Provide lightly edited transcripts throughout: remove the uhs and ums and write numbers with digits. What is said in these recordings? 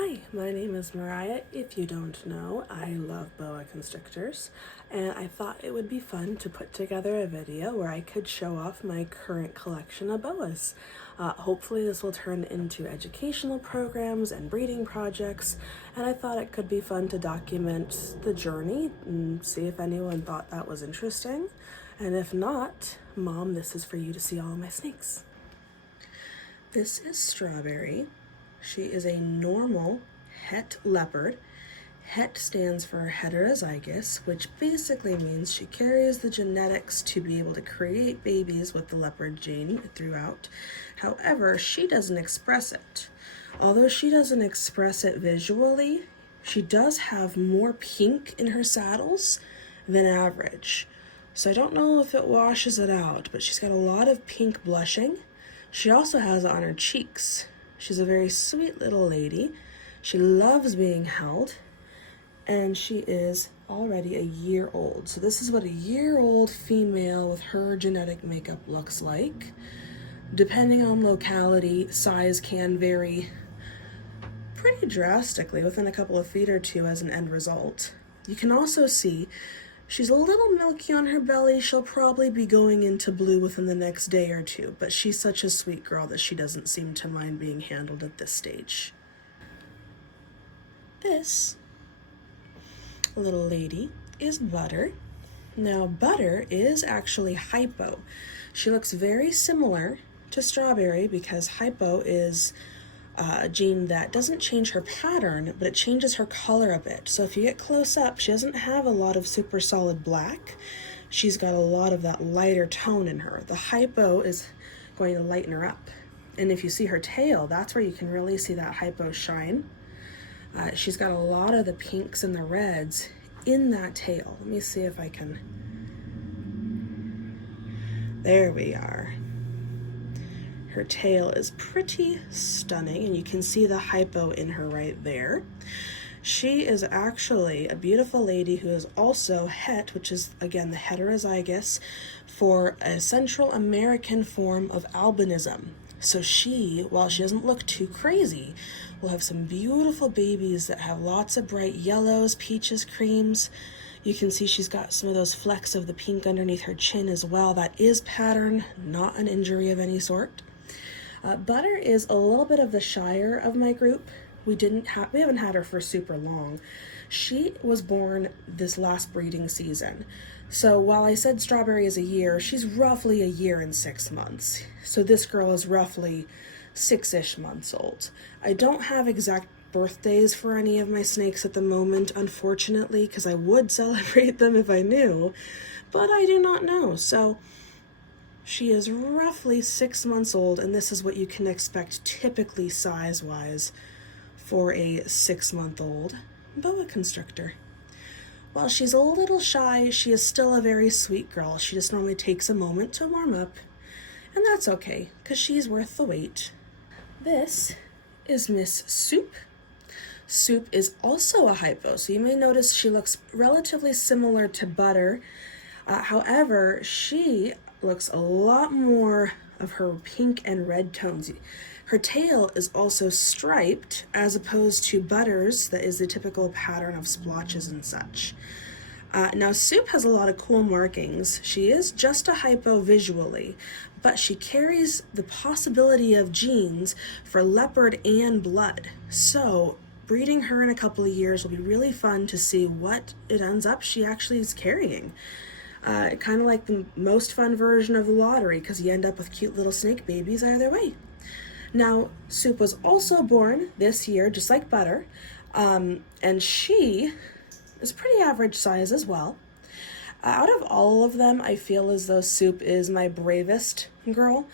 Hi, my name is Mariah. If you don't know, I love boa constrictors, and I thought it would be fun to put together a video where I could show off my current collection of boas. Hopefully this will turn into educational programs and breeding projects, and I thought it could be fun to document the journey and see if anyone thought that was interesting. And if not, Mom, this is for you to see all of my snakes. This is Strawberry. She is a normal het leopard. Het stands for heterozygous, which basically means she carries the genetics to be able to create babies with the leopard gene throughout. However, she doesn't express it. Although she doesn't express it visually, she does have more pink in her saddles than average. So I don't know if it washes it out, but she's got a lot of pink blushing. She also has it on her cheeks. She's a very sweet little lady. She loves being held, and she is already a year old. So this is what a year-old female with her genetic makeup looks like. Depending on locality, size can vary pretty drastically within a couple of feet or two as an end result. You can also see she's a little milky on her belly. She'll probably be going into blue within the next day or two, but she's such a sweet girl that she doesn't seem to mind being handled at this stage. This little lady is Butter. Now, Butter is actually hypo. She looks very similar to Strawberry because hypo is a gene that doesn't change her pattern, but it changes her color a bit. So if you get close up, she doesn't have a lot of super solid black. She's got a lot of that lighter tone in her. The hypo is going to lighten her up. And if you see her tail, that's where you can really see that hypo shine. She's got a lot of the pinks and the reds in that tail. Let me see if I can. There we are. Her tail is pretty stunning, and you can see the hypo in her right there. She is actually a beautiful lady who is also het, which is, again, the heterozygous for a Central American form of albinism. So she, while she doesn't look too crazy, will have some beautiful babies that have lots of bright yellows, peaches, creams. You can see she's got some of those flecks of the pink underneath her chin as well. That is pattern, not an injury of any sort. Butter is a little bit of the shyer of my group. We haven't had her for super long. She was born this last breeding season. So while I said Strawberry is a year, she's roughly a year and 6 months. So this girl is roughly 6-ish months old. I don't have exact birthdays for any of my snakes at the moment, unfortunately, because I would celebrate them if I knew, but I do not know. So she is roughly 6 months old, and this is what you can expect typically size-wise for a 6-month-old boa constrictor. While she's a little shy, she is still a very sweet girl. She just normally takes a moment to warm up, and that's okay, because she's worth the wait. This is Miss Soup. Soup is also a hypo, so you may notice she looks relatively similar to Butter. However, she looks a lot more of her pink and red tones. Her tail is also striped as opposed to Butter's that is the typical pattern of splotches and such. Now Soup has a lot of cool markings. She is just a hypo visually, but she carries the possibility of genes for leopard and blood. So breeding her in a couple of years will be really fun to see what it ends up she actually is carrying. Kind of like the most fun version of the lottery, because you end up with cute little snake babies either way. Now, Soup was also born this year, just like Butter, and she is pretty average size as well. Out of all of them, I feel as though Soup is my bravest girl,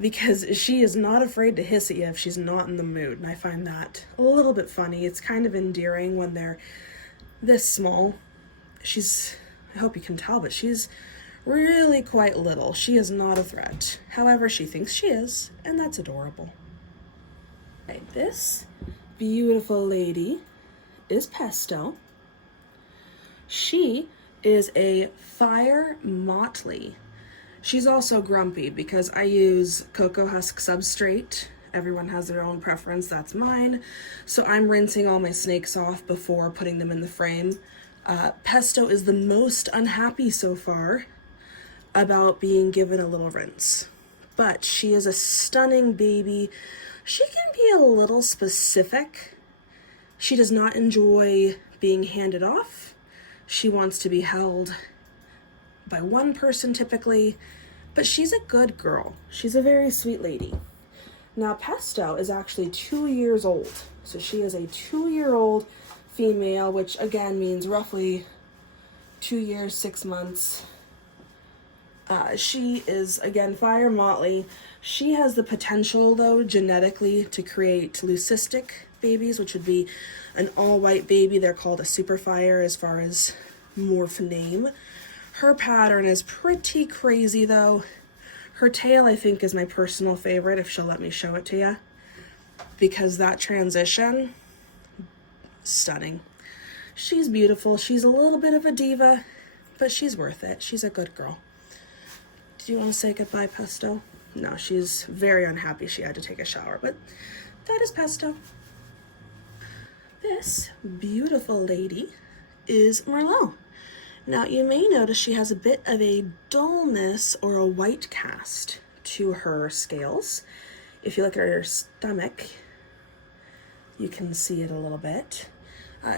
because she is not afraid to hiss at you if she's not in the mood, and I find that a little bit funny. It's kind of endearing when they're this small. I hope you can tell, but she's really quite little. She is not a threat. However, she thinks she is, and that's adorable. Okay, this beautiful lady is Pesto. She is a fire motley. She's also grumpy because I use cocoa husk substrate Everyone has their own preference. That's mine. So I'm rinsing all my snakes off before putting them in the frame. Pesto is the most unhappy so far about being given a little rinse. But she is a stunning baby. She can be a little specific. She does not enjoy being handed off. She wants to be held by one person typically, but she's a good girl. She's a very sweet lady. Now Pesto is actually 2 years old. So she is a 2-year-old female, which again means roughly 2 years, 6 months. She is, again, Fire Motley. She has the potential, though, genetically to create leucistic babies, which would be an all-white baby. They're called a super fire as far as morph name. Her pattern is pretty crazy, though. Her tail, I think, is my personal favorite, if she'll let me show it to you. Because that transition, stunning. She's beautiful. She's a little bit of a diva, but she's worth it. She's a good girl. Do you want to say goodbye, Pesto? No, she's very unhappy she had to take a shower, but that is Pesto. This beautiful lady is Merlot. Now, you may notice she has a bit of a dullness or a white cast to her scales. If you look at her stomach, you can see it a little bit.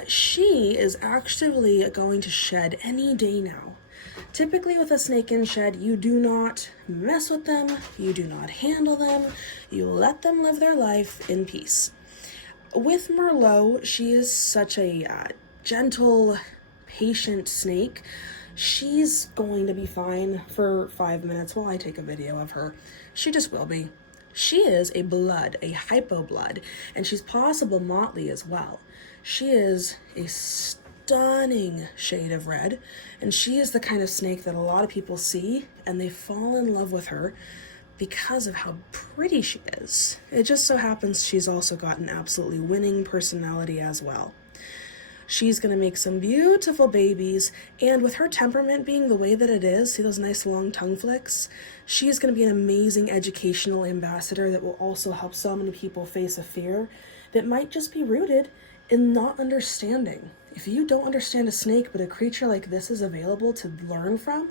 She is actually going to shed any day now. Typically with a snake in shed, you do not mess with them, you do not handle them, you let them live their life in peace. With Merlot, she is such a gentle, patient snake. She's going to be fine for 5 minutes while I take a video of her. She just will be. She is a blood, a hypo blood, and she's possible motley as well. She is a stunning shade of red, and she is the kind of snake that a lot of people see and they fall in love with her because of how pretty she is. It just so happens she's also got an absolutely winning personality as well. She's going to make some beautiful babies, and with her temperament being the way that it is, see those nice long tongue flicks? She's going to be an amazing educational ambassador that will also help so many people face a fear that might just be rooted in not understanding. If you don't understand a snake, but a creature like this is available to learn from,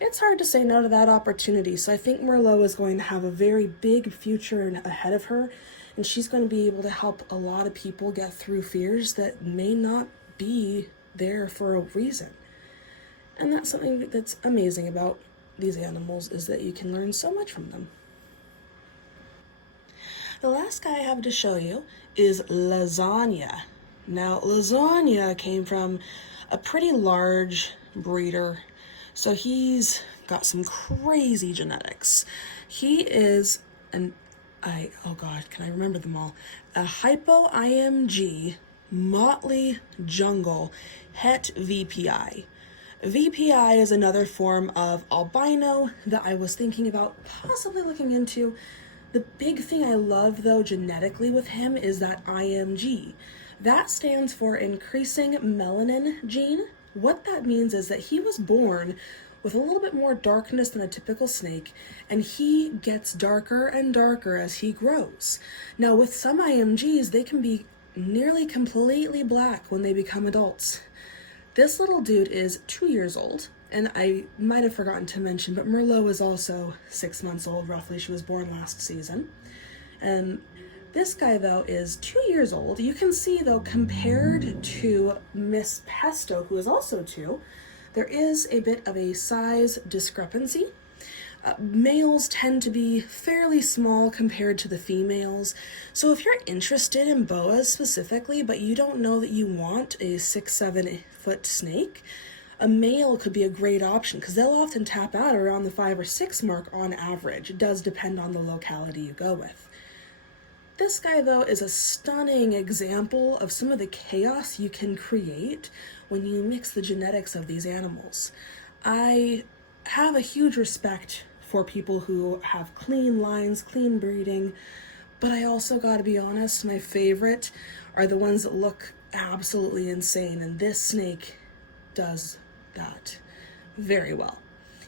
it's hard to say no to that opportunity. So I think Merlot is going to have a very big future ahead of her, and she's going to be able to help a lot of people get through fears that may not be there for a reason. And that's something that's amazing about these animals, is that you can learn so much from them. The last guy I have to show you is Lasagna. Now, Lasagna came from a pretty large breeder, so he's got some crazy genetics. He is oh God, can I remember them all? A Hypo IMG Motley Jungle Het VPI. VPI is another form of albino that I was thinking about possibly looking into. The big thing I love, though, genetically with him is that IMG. That stands for increasing melanin gene. What that means is that he was born with a little bit more darkness than a typical snake, and he gets darker and darker as he grows. Now, with some IMGs, they can be nearly completely black when they become adults. This little dude is 2 years old, and I might have forgotten to mention, but Merlot is also 6 months old, roughly. She was born last season. And this guy, though, is 2 years old. You can see, though, compared to Miss Pesto, who is also 2, there is a bit of a size discrepancy. Males tend to be fairly small compared to the females. So if you're interested in boas specifically, but you don't know that you want a 6-7 foot snake, a male could be a great option because they'll often tap out around the 5 or 6 mark on average. It does depend on the locality you go with. This guy, though, is a stunning example of some of the chaos you can create when you mix the genetics of these animals. I have a huge respect for people who have clean lines, clean breeding, but I also gotta be honest, my favorite are the ones that look absolutely insane, and this snake does that very well.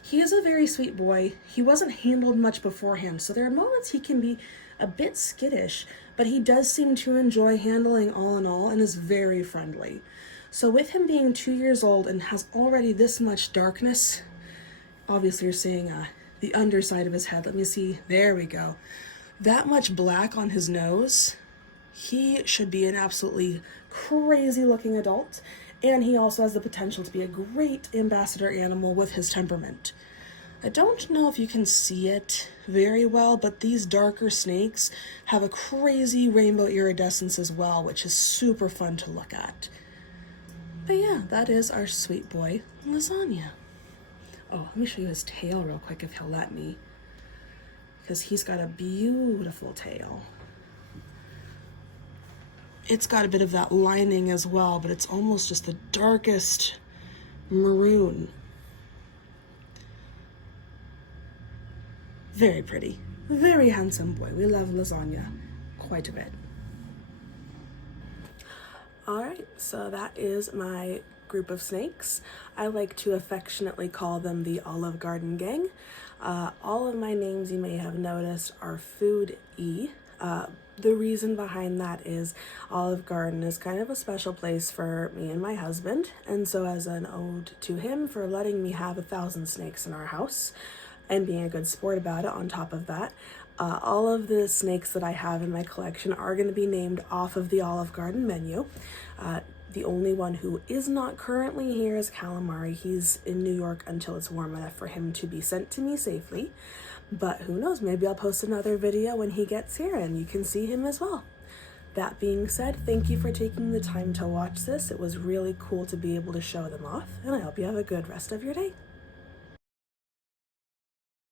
He is a very sweet boy. He wasn't handled much beforehand, so there are moments he can be a bit skittish, but he does seem to enjoy handling all in all and is very friendly. So with him being 2 years old and has already this much darkness, obviously you're seeing the underside of his head. Let me see. There we go. That much black on his nose. He should be an absolutely crazy looking adult, and he also has the potential to be a great ambassador animal with his temperament. I don't know if you can see it very well, but these darker snakes have a crazy rainbow iridescence as well, which is super fun to look at. But yeah, that is our sweet boy, Lasagna. Oh, let me show you his tail real quick if he'll let me, because he's got a beautiful tail. It's got a bit of that lining as well, but it's almost just the darkest maroon. Very pretty, very handsome boy. We love Lasagna quite a bit. Alright, so that is my group of snakes. I like to affectionately call them the Olive Garden Gang. All of my names, you may have noticed, are food-y. The reason behind that is Olive Garden is kind of a special place for me and my husband, and so as an ode to him for letting me have 1,000 snakes in our house and being a good sport about it on top of that, all of the snakes that I have in my collection are going to be named off of the Olive Garden menu. The only one who is not currently here is Calamari. He's in New York until it's warm enough for him to be sent to me safely. But who knows, maybe I'll post another video when he gets here and you can see him as well. That being said, thank you for taking the time to watch this. It was really cool to be able to show them off, and I hope you have a good rest of your day.